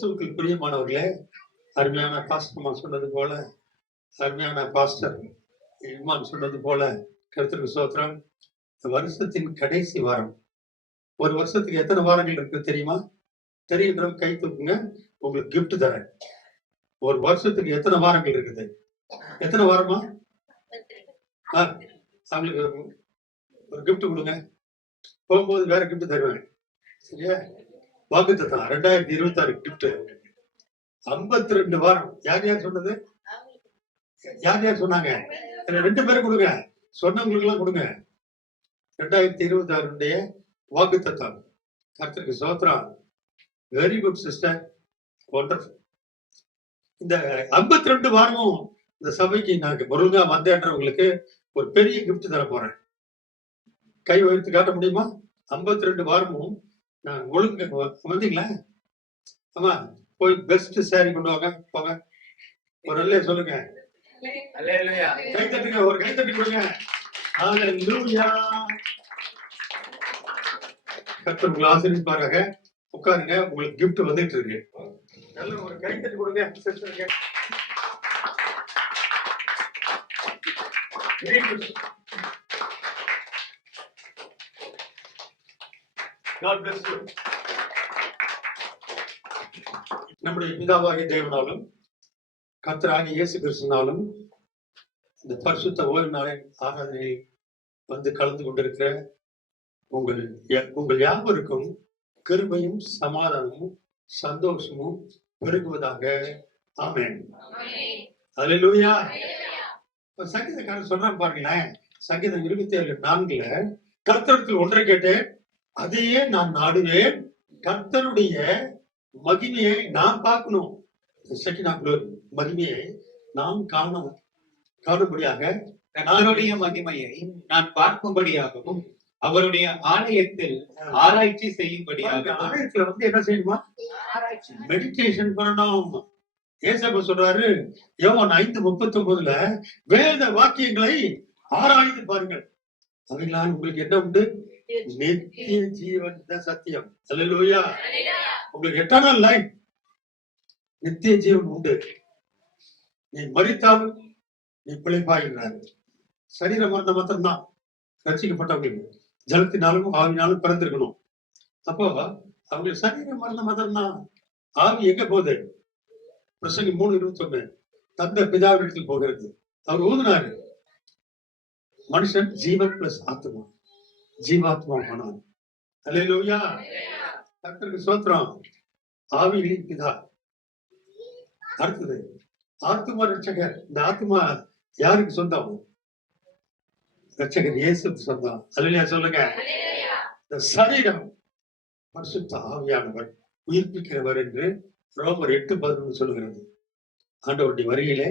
கிறிஸ்துவுக்கு பிரியமானவர்களே, அருமையான பாஸ்டர்மா சொன்னது போல, அருமையான பாஸ்டர் இமான் சொன்னது போல, கர்த்தருக்கு ஸ்தோத்திரம். வருஷத்தின் கடைசி வாரம். ஒரு வருஷத்துக்கு எத்தனை வாரங்கள் இருக்கு தெரியுமா? தெரியுன்றவங்க கை தூக்குங்க, உங்களுக்கு gift தரேன். ஒரு வருஷத்துக்கு எத்தனை வாரங்கள் இருக்குது? எத்தனை வாரமா? அவங்களுக்கு ஒரு gift கொடுங்க. போகும்போது வேற gift தருவேன். சரியா? வாக்குத்தத்தம் 2026 gift. 52 வாரம். யார் யார் சொன்னது? யார் யார் சொன்னாங்க? 2 பேரும் கொடுங்க. சொன்னவங்களுக்கு எல்லாம் கொடுங்க. 2026 வாக்குத்தத்தம். கர்த்தருக்கு ஸ்தோத்திரம். Very good sister, wonderful. இந்த 52 வாரமும் இந்த சபைக்கு நான் ஒழுங்கா வந்தேன்றவங்களுக்கு ஒரு பெரிய கிஃப்ட் தர போறேன். கை உயர்த்தி காட்ட முடியுமா? 52 வாரமும் நான் ஒழுங்கு வந்தீங்களா? ஆமா, போய் பெஸ்ட் சாரி கொண்டு வாங்க, போங்க. ஒரு அல்லே சொல்லுங்க, கை தட்டுங்க, ஒரு கை தட்டி கொடுங்க. ஹல்லேலூயா. கர்த்தர் உங்களை ஆசீர்வதிப்பாராக. உட்காருங்க, உங்களுக்கு கிஃப்ட் வந்துட்டு இருக்கு. நல்ல ஒரு கை தட்டி கொடுங்க சிஸ்டருக்கு. God bless you. நம்முடைய பிதாவாகிய தேவனாலும் கர்த்தராகிய இயேசு கிறிஸ்துவினாலும் இந்த பரிசுத்த ஓய்வு நாளின் ஆராதனையில் வந்து கலந்து கொண்டிருக்கிற உங்கள் யாவருக்கும் கிருபையும் சமாதானமும் சந்தோஷமும் பெருகுவதாக. ஆமென். அல்லேலூயா. சங்கீதக்காரன் சொல்றான் பாருங்களேன், சங்கீதம் 27:4 கர்த்தரிடத்தில் ஒன்றை கேட்டேன், அதையே நான் நாடுவேன், கர்த்தருடைய மகிமையை நாம் பார்க்கணும். மகிமையை நாம் காணும்படியாக, கர்த்தருடைய மகிமையை நான் பார்க்கும்படியாகவும் அவருடைய ஆலயத்தில் ஆராய்ச்சி செய்யும்படியாக. ஆலயத்துல வந்து என்ன செய்யணுமா? மெடிடேஷன் பண்ணணும். ஏசப்ப சொல்றாரு யோவான் 5:39 வேத வாக்கியங்களை ஆராய்ந்து பாருங்கள், அவைகளால் உங்களுக்கு என்ன உண்டு? நித்திய ஜீவன் தான் சத்தியம். அல்லேலூயா. உங்களுக்கு எட்டர்னல் லைஃப், நித்திய ஜீவன் உண்டு. நீ மரித்தாலும் நீ பிழைப்பாகிறார். சரீர மரணம் மாத்திரம்தான் ரட்சிக்கப்பட்டவங்களுக்கு. ஜலத்தினாலும் ஆவினாலும் பிறந்திருக்கணும். அப்போ அவங்க சரீர மரணம் மாத்திரம்தான். ஆவி எங்க போகுது? பிரசங்கி 3:21 தந்தை பிதாவிடத்தில் போகிறது. அவர் ஊதினாரு, மனுஷன் ஜீவன் பிளஸ் ஆத்மா, ஜீவாத்மா ஆனான். அல்லேலூயா. கர்த்தருக்கு ஸ்தோத்திரம். ஆவியின் பிதா. அடுத்தது ஆத்மா ரட்சகர். இந்த ஆத்மா யாருக்கு சொந்தம்? ரட்சகர் இயேசுக்கு சொந்தம். அல்லேலூயா சொல்லுங்க. இந்த சரீரம் பரிசுத்த ஆவியானவர் உயிர்ப்பிக்கிறவர் என்று ரோமர் 8:11 சொல்லுகிறது. ஆண்டவருடைய வருகையிலே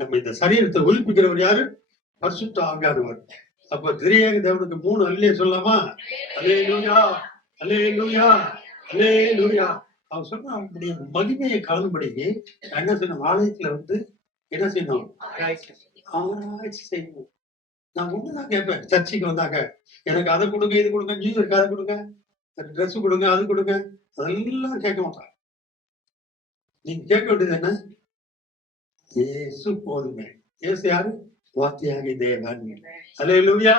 நம்ம இந்த சரீரத்தை உயிர்ப்பிக்கிறவர் யாரு? பரிசுத்த ஆவியானவர். அப்ப திரியேக தேவனுக்கு 3 அல்லே சொல்லலாமா? அல்லேலூயா, அல்லேலூயா, அல்லேலூயா. அவர் சொன்னா அவங்களுடைய மகிமையை காணும்படி என்ன செய்யணும்? ஆலயத்துல வந்து என்ன செய்யணும்? ஆராய்ச்சி செய்யணும். நான் ஒண்ணுதான் கேட்பேன். சர்ச்சைக்கு வந்தாங்க, எனக்கு அதை கொடுங்க, இது கொடுங்க, ஜீவருக்கு அதை கொடுங்க, ட்ரெஸ் கொடுங்க, அது கொடுங்க, அதெல்லாம் கேட்க மாட்டாங்க. நீங்க கேட்க வேண்டியது என்ன? இயேசு போதுமே. இயேசு யாரு? வார்த்தையாகிய தேவன். அல்லேலூயா.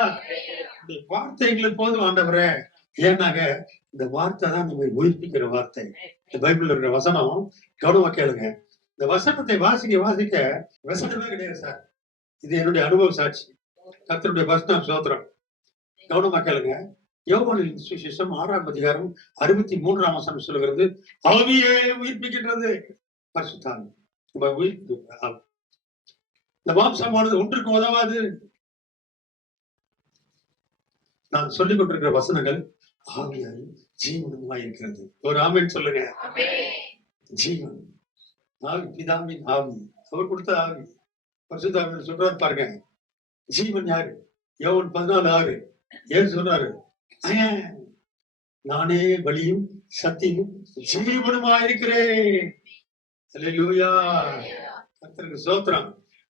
இந்த வார்த்தைகளுக்கு போதும் ஆண்டவரே. ஏன்னாக இந்த வார்த்தை தான் நம்ம உயிர்ப்பிக்கிற வார்த்தை. இந்த பைபிள்ல இருக்கிற வசனம் கவனமா கேளுங்க. இந்த வசனத்தை வாசிக்க வாசிக்க வசனமே கிடையாது சார். இது என்னுடைய அனுபவ சாட்சி. கர்த்தருடைய வசனம் ஸ்தோத்திரம். கவனமா கேளுங்க. யோவானின் சுவிசேஷம் 6:63 சொல்லுகிறது, ஆவியே உயிர்ப்பிக்கின்றது. பரிசுத்தாவி இந்த மாம்சமானது ஒன்றுக்கு உதவாது. நான் சொல்லிக் கொண்டிருக்கிற வசனங்கள் ஆவியாயும் ஜீவனுமாய் இருக்கிறது. ஒரு ஆமென் சொல்லுங்க. ஜீவன் ஆவி, பிதாவின் ஆவி, அவர் கொடுத்த ஆவி. பரிசுத்தாவி சொல்றாரு பாருங்க. ஜீவன் யாரு? யோவான் 14:6 ஏன் சொல்றாரு? நானே வழியும் சத்தியமும் ஜீவனுமா இருக்கிறேன். அல்லேலூயா. கர்த்தருக்கு ஸ்தோத்திரம்.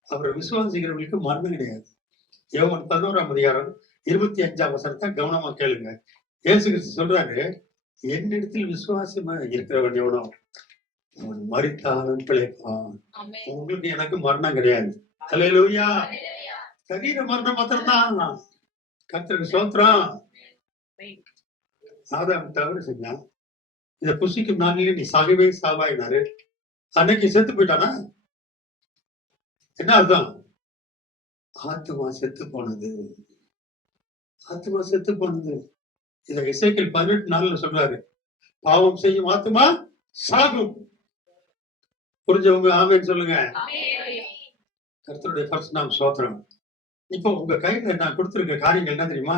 அவரை விசுவாசிக்கிறவங்களுக்கு மரணம் கிடையாது. யோவான் 11:25 கவனமா கேளுங்க. இயேசு கிறிஸ்து சொல்றாரு, என்னிடத்தில் விசுவாசமா இருக்கிறவன் எவனோ அவன் மரித்தாலும் பிழைப்பான். உங்களுக்கு எனக்கு மரணம் கிடையாது. அல்லேலூயா. சரீர மரணம் மாத்திரம்தான். கர்த்தருக்கு ஸ்தோத்திரம். ஆதாம் தவறு செஞ்சான். இத புசிக்கும் நாளிலே நீ சாகவே சாவாயினாரு. அன்னைக்கு செத்து போயிட்டானா? என்ன அர்த்தம்? ஆத்துமா செத்து போனது. ஆத்துமா செத்து போனது. இத எசேக்கியேல் 18:4 சொல்றாரு. பாவம் செய்யும் ஆத்துமா சாகும். புரிஞ்சவங்க ஆமென் சொல்லுங்க. கர்த்தருடைய பரிசுத்த ஸ்தோத்திரம். இப்போ உங்க கையில நான் கொடுத்திருக்க காரியங்கள் என்ன தெரியுமா?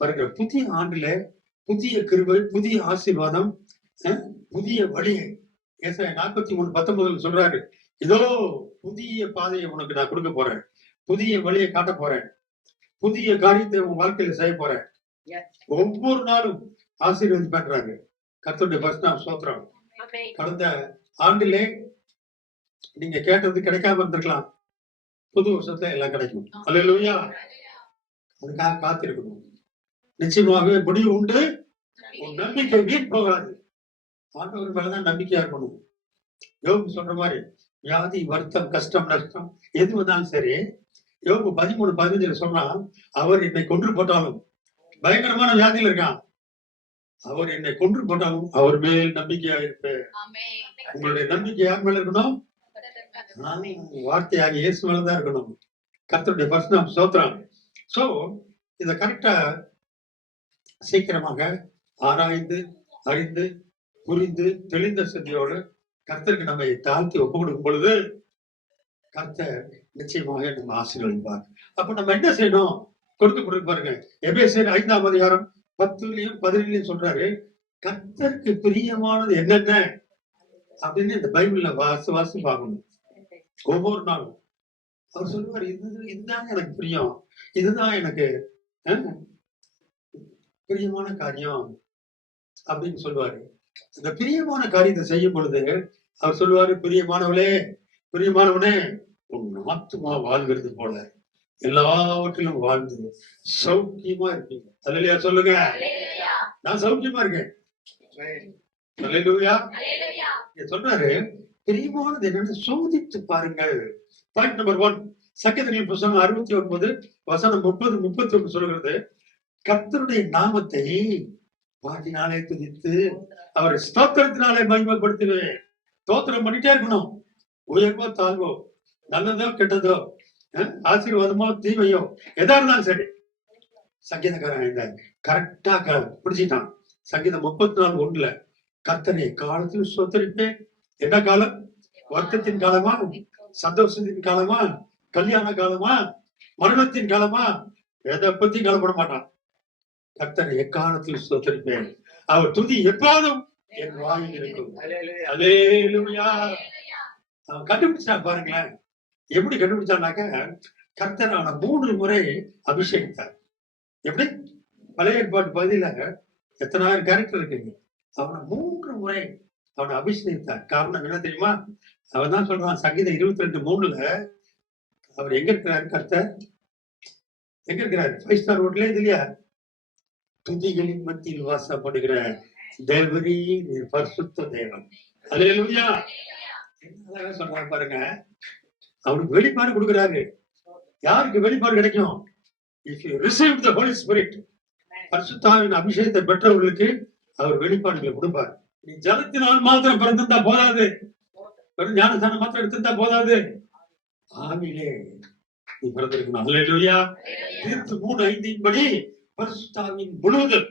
வருகிற புதிய ஆண்டுல புதிய கிருபை, புதிய ஆசீர்வாதம், புதிய வழி. ஏசாயா 43:19 சொல்றாரு, இதோ புதிய பாதையை உனக்கு நான் கொடுக்க போறேன், புதிய வழியை காட்ட போறேன், புதிய காரியத்தை உன் வாழ்க்கையில செய்ய போறேன். ஒவ்வொரு நாளும் ஆசீர்வதிப்பேன்றாங்க. கர்த்தருடைய பரிசுத்த ஸ்தோத்திரம். கடந்த ஆண்டிலே நீங்க கேட்டது கிடைக்காம இருந்திருக்கலாம். புது வருஷத்துல எல்லாம் கிடைக்கும். அல்லேலூயா. அதுக்காக காத்திருக்கணும். நிச்சயமாகவே முடிவு உண்டு. உன் நம்பிக்கை வீண் போகாது. ஆண்டவர் மேலதான் நம்பிக்கையா இருக்கணும். யோபு சொல்ற மாதிரி வியாதி, வருத்தம், கஷ்டம், நஷ்டம் எது வந்தாலும் சரி, யோபு 13:15 சொன்னா, அவர் என்னை கொன்று போட்டாலும், பயங்கரமான வியாதியில இருக்கான், அவர் என்னை கொன்று போட்டாலும் அவர் மேல் நம்பிக்கையா இருப்பேன். உங்களுடைய நம்பிக்கை யார் மேல இருக்கணும்? வார்த்தையாக இயேசு மேலதான் இருக்கணும். கர்த்தருடைய பரிசுத்த ஸ்தோத்திரம். சோ இத கரெக்டா சீக்கிரமாக ஆராய்ந்து அறிந்து புரிந்து தெளிந்த சிந்தையோடு கர்த்தருக்கு நம்மை தாழ்த்தி ஒப்பு கொடுக்கும் பொழுது கர்த்தர் நிச்சயமாக நம்ம ஆசீர்வதிப்பார். அப்ப நம்ம என்ன செய்யணும்? கொடுக்க பாருங்க. எபேசியர் 5ஆம் அதிகாரம் 10லயும் 11லயும் சொல்றாரு, கர்த்தருக்கு பிரியமானது என்னென்ன அப்படின்னு இந்த பைபிள்ல வாசி பார்க்கணும். ஒவ்வொரு நாளும் அவர் சொல்லுவார், இதுதான் எனக்கு பிரியம், இதுதான் எனக்கு பிரியமான காரியம் அப்படின்னு சொல்லுவாரு. இந்த பிரியமான காரியத்தை செய்யும் பொழுது அவர் சொல்லுவாரு, பிரியமானவனே உன் ஆத்துமா வாழ்கிறது போல எல்லாவற்றிலும் வாழ்ந்து சௌக்கியமா இருப்பீங்க. அல்லேலூயா சொல்லுங்க. நான் சௌக்கியமா இருக்கேன். அல்லேலூயா. சொல்றாரு, பிரியமானது என்னன்னு சோதித்து பாருங்கள். பாயிண்ட் நம்பர் 1, சங்கீதங்களின் புத்தகம் 69:30-31 சொல்கிறது, கர்த்தருடைய நாமத்தை பாட்டினாலே துதித்து அவரை ஸ்தோத்திரத்தினாலே மகிமைப்படுத்துவேன். ஸ்தோத்திரம் பண்ணிட்டே இருக்கணும். உயர்வோ தாழ்வோ, நல்லதோ கெட்டதோ, ஆசீர்வாதமோ தீமையோ, எதா இருந்தாலும் சரி. சங்கீதக்காரன் கரெக்டா பிடிச்சிட்டான். சங்கீதம் 34:1 கர்த்தரை காலத்தில் ஸ்தோத்திரிப்பேன். என்ன காலம்? வருத்தத்தின் காலமா, சந்தோஷத்தின் காலமா, கல்யாண காலமா, மரணத்தின் காலமா, எதை பத்தி கவலைப்பட மாட்டான். கர்த்தரை எக்காலத்தில் ஸ்தோத்திரிப்பேன். அவர் துதி எப்போதும் என் வாயில் இருக்கும். அல்லேலூயா. அவன் கண்டுபிடிச்சா பாருங்களேன். எப்படி கண்டுபிடிச்சானாக்க, கர்த்தர் அவனை 3 முறை அபிஷேகித்தார். எப்படி? பழைய ஏற்பாட்டு பகுதியில எத்தனாயிரம் கேரக்டர் இருக்குங்க. அவனை 3 முறை அவனை அபிஷேகித்தார். காரணம் என்ன தெரியுமா? அவன் தான் சொல்றான் சங்கீதம் 22:3 அவர் எங்க இருக்கிறாரு? கர்த்தர் எங்க இருக்கிறாரு? 5 ஸ்டார் ஹோட்டலே இது இல்லையா? துதிகளின் மத்தியில் வாசப்படுகிற தேவரீ நீர் பரிசுத்த தேவன். அல்லேலூயா. என்ன சொல்றாங்க பாருங்க. அவனுக்கு வெளிப்பாடு கொடுக்கிறாரு. யாருக்கு வெளிப்பாடு கிடைக்கும்? If you receive the Holy Spirit, பரிசுத்தாவின் அபிஷேகத்தை பெற்றவர்களுக்கு அவர் வெளிப்பாடுகளை கொடுப்பார். நீ ஜலத்தினால் மாத்திரம் பிறந்திருந்தா போதாது, வெறும் ஞானஸ்தானம் மாத்திரம் எடுத்திருந்தா போதாது, ஆவியிலே நீ பிறந்திருக்கணும். அல்லேலூயா. தீர்த்து 3:5 படி பரிசுத்தாவின் முழுகுதல்.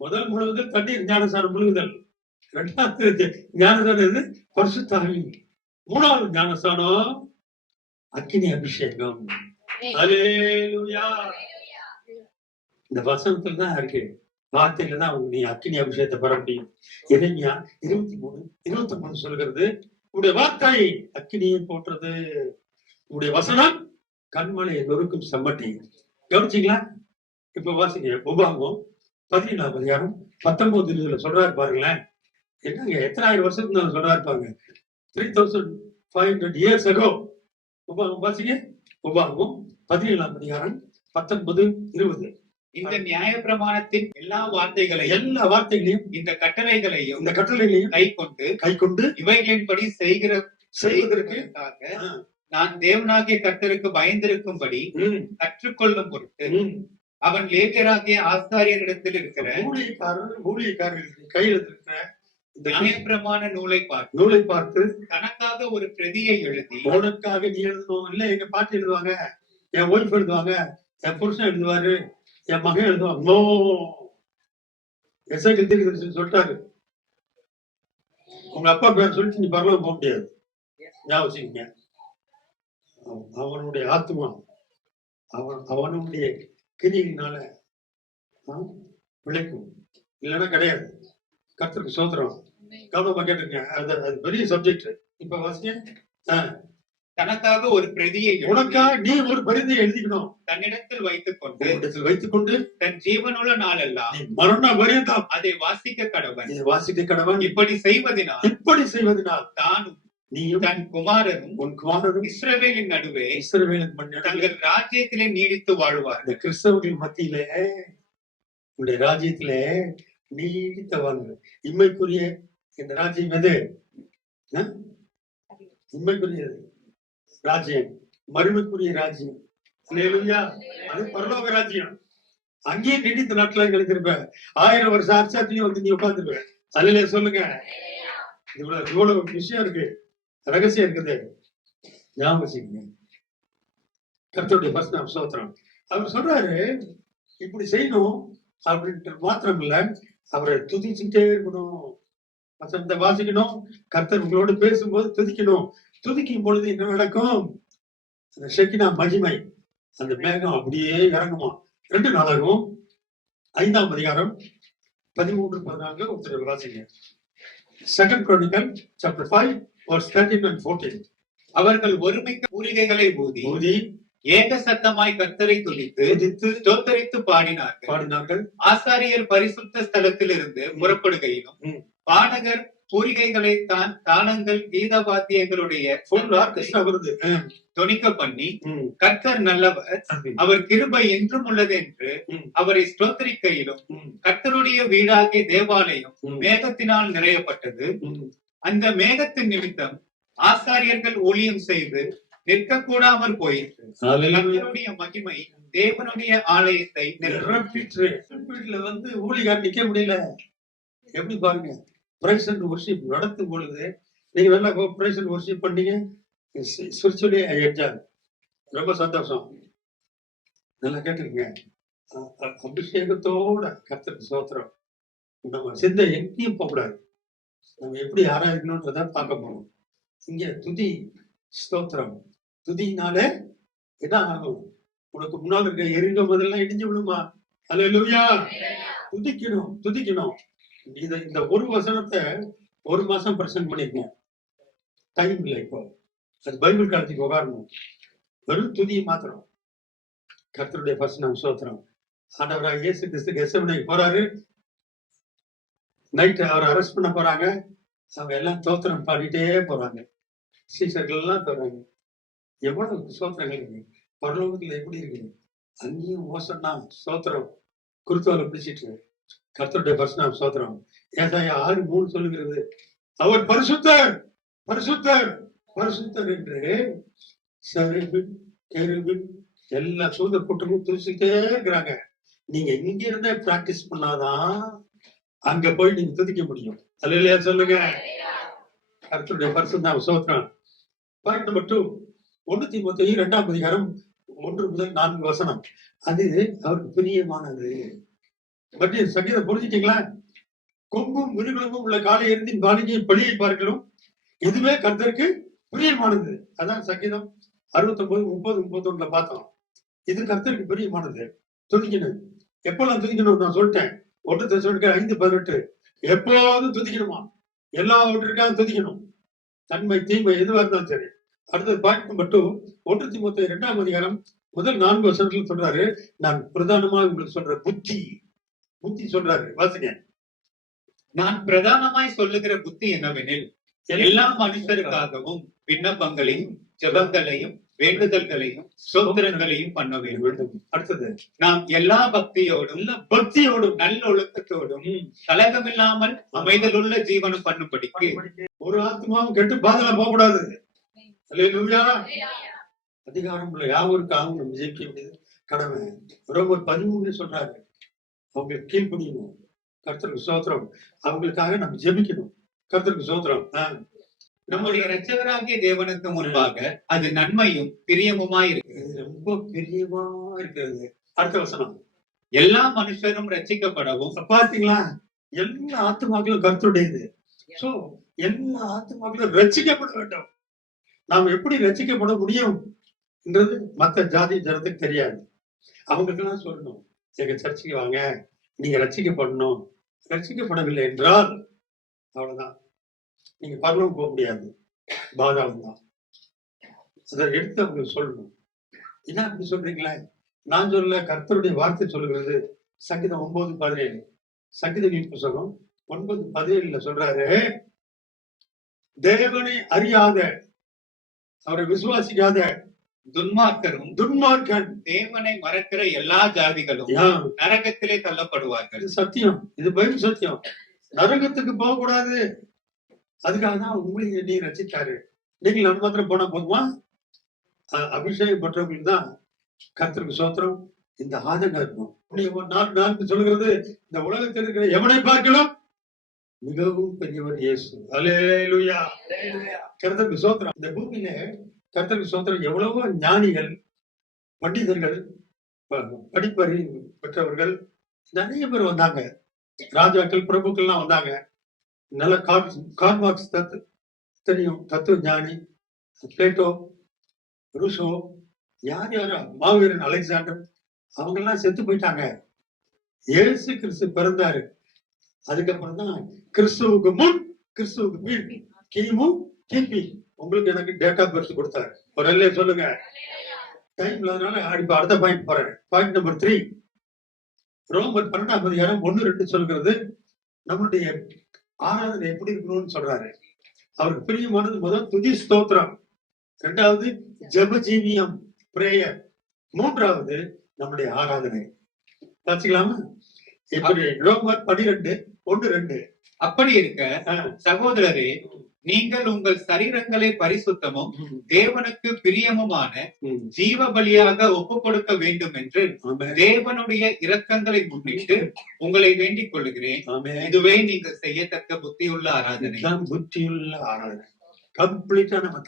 முதல் முழுகுதல் தண்ணீர் ஞானஸ்தானம் முழுகுதல். 2வது ஞானஸ்தானம் இது பரிசுத்தாவின். 3வது ஞானஸ்தானம் அக்கினி அபிஷேகம். அல்லேலூயா. இந்த வசனத்துல தான் இருக்கு, வார்த்தையில தான் நீ அக்கினி அபிஷேகத்தை பெற முடியும். எரேமியா 23:29 சொல்கிறது, உங்களுடைய வார்த்தை அக்கினியை போன்றது, உங்களுடைய வசனம் கண்மலையை நொறுக்கும் செம்மட்டி. கவனிச்சீங்களா? இப்ப வாசிங்க. உபாகமம் 17ஆம் அதிகாரம் 19 சொல்றாரு பாருங்களேன். என்னங்க எத்தனாயிரம் வருஷத்துக்கு நான் சொல்றா இருப்பாங்க. 3500 years ago. உபாகமம் வாசிங்க. உபாகமம் 17ஆம் அதிகாரம் 19-20. இந்த நியாய பிரமாணத்தின் எல்லா வார்த்தைகளையும் எல்லா வார்த்தைகளையும் இந்த கட்டளைகளையும் இந்த கட்டளைகளையும் கை கொண்டு இவைகளின்படி செய்வதற்காக ஆ, நான் தேவனாகிய கர்த்தருக்கு பயந்திருக்கும்படி ம், கற்றுக்கொள்ளும் பொருட்டு ம். அவன் லேவியராகிய ஆசாரியரிடத்தில் இருக்கிற ஊழியக்காரர்கள் கையில் இருக்கிற இந்த நியாயப்பிரமாண நூலை பார்த்து நூலை பார்த்து தனக்காக ஒரு பிரதியை எழுதி உனக்காக நீ எழுதணும் இல்ல எங்க பாட்டி எழுதுவாங்க, என் ஒய்ஃப் எழுதுவாங்க, என் புருஷன் எழுதுவாரு, என் மகன் எழுதுவாங்க. நோ, எஸ்ஐ சொல்லிட்டாரு, உங்க அப்பா பேர் சொல்லிட்டு நீ பரவாயில்ல போக முடியாது. ஞாபகம் வச்சுக்கங்க. அவனுடைய ஆத்மா அவனுடைய கிரியினால விளைக்கும், இல்லைன்னா கிடையாது. கர்த்தருக்கு சோதரம். கவனமா கேட்டுருங்க, அது பெரிய சப்ஜெக்ட். இப்ப வாசிங்க. தனக்காக ஒரு பிரதியை எழுதி உனக்காக நீ ஒரு பரிதை எழுதிக்கணும், தன்னிடத்தில் வைத்துக் கொண்டு தன் ஜீவனுள்ள நாளெல்லாம் நீ மரண பரியந்தம் அதை வாசிக்க கடவன். இதை வாசிக்க கடவன். இப்படி செய்வதினால் தானும் நீயும் தன் குமாரனும் உன் குமாரனும் இஸ்ரவேலின் நடுவே இஸ்ரவேலின் மண்ணில் தங்கள் ராஜ்யத்திலே நீடித்து வாழ்வார். இந்த கிறிஸ்தவர்கள் மத்தியிலே உடைய ராஜ்யத்திலே நீடித்த வாழ்வு. இம்மைக்குரிய இந்த ராஜ்யம் எது? இம்மைக்குரியது ராஜ்யம், மறுமைக்குரிய ராஜ்யம். அல்லேலூயா. அது பரலோக ராஜ்யம். அங்கேயே நீடித்த நாட்களா கிடைத்திருப்ப. 1000 வருஷம் ஆட்சியாத்திலையும் வந்து நீ உட்கார்ந்துருவ. அல்லேலூயா சொல்லுங்க. இவ்வளவு விஷயம் இருக்கு, ரகசியம் இருக்குது. ஞாபகம் வச்சுக்கங்க. கர்த்தருடைய ஃபர்ஸ்ட் நாம் ஸ்தோத்திரம். அவர் சொல்றாரு இப்படி செய்யணும் அப்படின்ட்டு மாத்திரம் இல்ல, அவரை துதிச்சுட்டே இருக்கணும், வசனத்தை வாசிக்கணும், கர்த்தர் உங்களோடு பேசும்போது துதிக்கணும். துதிக்கும் பொழுது என்ன நடக்கும்? அந்த ஷெக்கினா மகிமை, அந்த மேகம் அப்படியே இறங்குமா. 2 நாளாகும் 5ஆம் அதிகாரம் 13-14 ஒருத்தர் வாசிங்க. 2 Chronicle chapter 5 verse 13 and 14. அவர்கள் ஒருமிக்க பூரிகைகளை ஊதி ஏக சத்தமாய் கர்த்தரை துதித்து ஸ்தோத்தரித்து பாடினார்கள். ஆசாரியர் பரிசுத்த ஸ்தலத்திலிருந்து புறப்படுகையிலும் பாடகர் பூரிகைகளை தானங்கள் கீத வாத்தியங்களுடைய தொனிக்க பண்ணி கர்த்தர் நல்லவர், அவர் கிருபை என்றும் உள்ளது என்று அவரை ஸ்தோத்தரிக்கையிலும் கர்த்தருடைய வீடாகிய தேவாலயம் மேகத்தினால் நிறையப்பட்டது. அந்த மேகத்தின் நிமித்தம் ஆசாரியர்கள் ஊழியம் செய்து நிற்க கூடாமல் போயிற்று. கர்த்தருடைய மகிமை தேவனுடைய ஆலயத்தை நிரப்பிற்று. வீட்டுல வந்து ஊழியர் நிக்க முடியல. எப்படி பாருங்க, பிரைஸ் அண்ட் வொர்ஷிப் நடத்தும் பொழுது நீங்க நல்லா பிரைஸ் அண்ட் வொர்ஷிப் பண்ணீங்க, ஸ்பிரிச்சுவலி ஐ என்ஜாய். ரொம்ப சந்தோஷம். நல்லா கேட்டுருங்க. அபிஷேகத்தோட கர்த்தருக்கு ஸ்தோத்திரம். நம்ம சிந்தை எங்கேயும் போகக்கூடாது. நம்ம எப்படி ஆராய்க்கணும்ன்றத பார்க்க போறோம். இங்க துதி ஸ்தோத்திரம். துதினாலே என்ன ஆகும்? உனக்கு முன்னால் இருக்க எரிந்த முதல்லாம் இடிஞ்சு விடுமா? அல்லேலூயா. துதிக்கணும். இந்த ஒரு வசனத்தை 1 மாசம் பிரசன்ட் பண்ணிருக்கேன். டைம் இல்லை இப்போ. அது பைபிள் காலத்துக்கு உகாரணும். வெறும் துதியை மாத்திரம். கர்த்தருடைய ஃபர்ஸ்ட் நாம் ஸ்தோத்திரம். ஆண்டவராக இயேசு கிறிஸ்து கெத்செமனேக்கு போறாரு. நைட் அவரை அரெஸ்ட் பண்ண போறாங்க. அவங்க எல்லாம் ஸ்தோத்திரம் பாடிட்டே போறாங்க. சீசர்கள் எல்லாம் போறாங்க. எவ்வளவு ஸ்தோத்திரங்கள் இருக்கு. பரலோகத்துல எப்படி இருக்கு? அங்கேயும் மோசம்னா ஸ்தோத்திரம் குருத்தோலை பிடிச்சிட்டு கர்த்தருடைய ஃபர்ஸ்ட் நாம் ஸ்தோத்திரம். ஏசாயா 6:3 சொல்லுகிறது, அவர் பரிசுத்தர் பரிசுத்தர் பரிசுத்தர் என்று செருபின் கெருபின் எல்லா சூத கூட்டமும் துதிச்சுட்டே இருக்கிறாங்க. நீங்க இங்க இருந்தே பிராக்டிஸ் பண்ணாதான் அங்க போய் நீங்க துதிக்க முடியும். அல்லேலூயா சொல்லுங்க. கர்த்தருடைய பரிசுத்த நாம் ஸ்தோத்திரம். பாயிண்ட் நம்பர் 2, 1 தீமோத்தேயு 2ஆம் அதிகாரம் 1 முதல் 4 வசனம். அது அவருக்கு பிரியமானது. பட் சங்கீதம் புரிஞ்சுட்டீங்களா? கொம்பும் விருகுளமும் உள்ள காலை எரிந்தின் பாலிகையை பழியை பார்க்கலும் இதுவே கர்த்தருக்கு பிரியமானது. அதான் சங்கீதம் 69, 30, 31 பார்த்தோம். இது கர்த்தருக்கு பிரியமானது. துதிக்கணும். எப்பெல்லாம் துதிக்கணும் நான் சொல்லிட்டேன். 1 தெசலோனிக்கேயர் 5:18 எப்போதும் துதிக்கணுமா? எல்லாவற்றிற்காக துதிக்கணும். நன்மை தீமை எதுவாக இருந்தாலும் சரி. அடுத்தது பாயிண்ட் நம்பர் 2, 1 தீமோத்தேயு 2ஆம் அதிகாரம் முதல் 4 வசனத்துல சொல்றாரு, நான் பிரதானமாக உங்களுக்கு சொல்ற புத்தி சொல்றாரு. வாசிங்க. நான் பிரதானமாய் சொல்லுகிற புத்தி என்னவெனில், எல்லா மனுஷருக்காகவும் விண்ணப்பங்களையும் ஜெபங்களையும் வேண்டுதல்களையும் ஸ்தோத்திரங்களையும் பண்ண வேண்டும். அடுத்தது, நாம் எல்லா பக்தியோடும் பக்தியோடும் நல்ல ஒழுக்கத்தோடும் கலகமில்லாமல் அமைதலுள்ள ஜீவனம் பண்ணும்படிக்கு ஒரு ஆத்மாவும் கெட்டு பாதல போக கூடாது. அல்லேலூயா. அதிகாரம் உள்ள யாவருக்காகவும் நம்ம ஜெயிக்க வேண்டியது கடமை. ரோமர் 13 சொல்றாரு, அவங்களுக்கு கீழ்ப்படியணும். கர்த்தருக்கு ஸ்தோத்திரம். அவங்களுக்காக நம்ம ஜெபிக்கணும். கர்த்தருக்கு ஸ்தோத்திரம். நம்முடைய இரட்சகராகிய தேவனுக்கு முன்பாக அது நன்மையும் பிரியமுமாய் இருக்கு. இது ரொம்ப பிரியமா இருக்கிறது. அடுத்த வசனம், எல்லா மனுஷரும் ரட்சிக்கப்படவும். பாத்தீங்களா, எல்லா ஆத்துமாக்களும் கர்த்தருடையது. சோ எல்லா ஆத்துமாக்களும் ரட்சிக்கப்பட வேண்டும். நாம் எப்படி ரட்சிக்கப்பட முடியும்ன்றது மத்த ஜாதி ஜனத்துக்கு தெரியாது. அவங்களுக்கு எல்லாம் சொல்லணும், எங்க சர்ச்சைக்கு வாங்க, நீங்க ரட்சிக்கப்படணும். ரட்சிக்கப்படவில்லை என்றால் அவ்வளவுதான், நீங்க பரலோகம் போக முடியாது, பாதாளம் தான். அதை எடுத்து அவங்களுக்கு சொல்லணும். என்ன அப்படி சொல்றீங்களே? நான் சொல்ல, கர்த்தருடைய வார்த்தை சொல்லுகிறது. சங்கீதம் 9:17, சங்கீதங்களின் புத்தகம் 9:17 சொல்றாரு, தேவனை அறியாத, அவரை விசுவாசிக்காத துன்மார்க்கன் தேவனை மறக்கிற எல்லா ஜாதிகளும் நரகத்திலே தள்ளப்படுவார்கள். இது சத்தியம், இது பைபிள் சத்தியம். நரகத்துக்கு போக கூடாது. அதுக்காக தான் உங்களையும் நீ ரசித்தாரு. நீங்கள் நம்ம மாத்திரம் போனா போதுமா? அபிஷேகம் பெற்றவங்களுக்கு தான் கர்த்தருக்கு ஸ்தோத்திரம் இந்த ஆதங்கம் இருக்கும். 4:4 சொல்லுகிறது, இந்த உலகத்தில் இருக்கிற எவனை பார்க்கலாம் மிகவும் பெரியவர் இயேசு. அல்லேலூயா. கர்த்தருக்கு ஸ்தோத்திரம். இந்த பூமியில கர்த்தருக்கு ஸ்தோத்திரம் எவ்வளவோ ஞானிகள், பண்டிதர்கள், படிப்பறிவு பெற்றவர்கள் நிறைய பேர் வந்தாங்க. ராஜாக்கள், பிரபுக்கள்லாம் வந்தாங்க. நல்ல கார்மார்க்ஸ் தெரியும், தத்துவ ஞானி, பிளேட்டோ, ரூசோ, யார் யாரா, மாவீரன் அலெக்சாண்டர், அவங்க எல்லாம் செத்து போயிட்டாங்க. இயேசு கிறிஸ்து பிறந்தாரு. அதுக்கப்புறம் தான் கிறிஸ்துவுக்கு முன், கிறிஸ்துவுக்கு பின், கிமு, கிபி, உங்களுக்கு எனக்கு டேட் ஆஃப் பர்த் கொடுத்தாரு. ஒரு எல்லையை சொல்லுங்க. டைம் இல்லாதனால இப்ப அடுத்த பாயிண்ட் போறேன். பாயிண்ட் நம்பர் 3, ரோமர் 12:1-2 சொல்கிறது, நம்மளுடைய ஆராதனை எப்படி இருக்கணும்னு சொல்றாரு. அவருக்கு பிரியமானது முதல் துதி ஸ்தோத்திரம், 2வது ஜெபஜீவியம் பிரேயர், 3வது நம்முடைய ஆராதனை. வச்சுக்கலாமா? இப்படி ரோமர் 12:1-2. அப்படி இருக்க சகோதரரே, நீங்கள் உங்கள் சரீரங்களை பரிசுத்தமும் தேவனுக்கு பிரியமுமான ஜீவ பலியாக ஒப்பு கொடுக்க வேண்டும் என்று தேவனுடைய இரக்கங்களை முன்னிட்டு உங்களை வேண்டிக் கொள்ளுகிறேன். இதுவே நீங்கள் செய்யத்தக்க புத்தியுள்ள ஆராதனை. புத்தியுள்ள ஆராதனை கம்ப்ளீட்டா நம்ம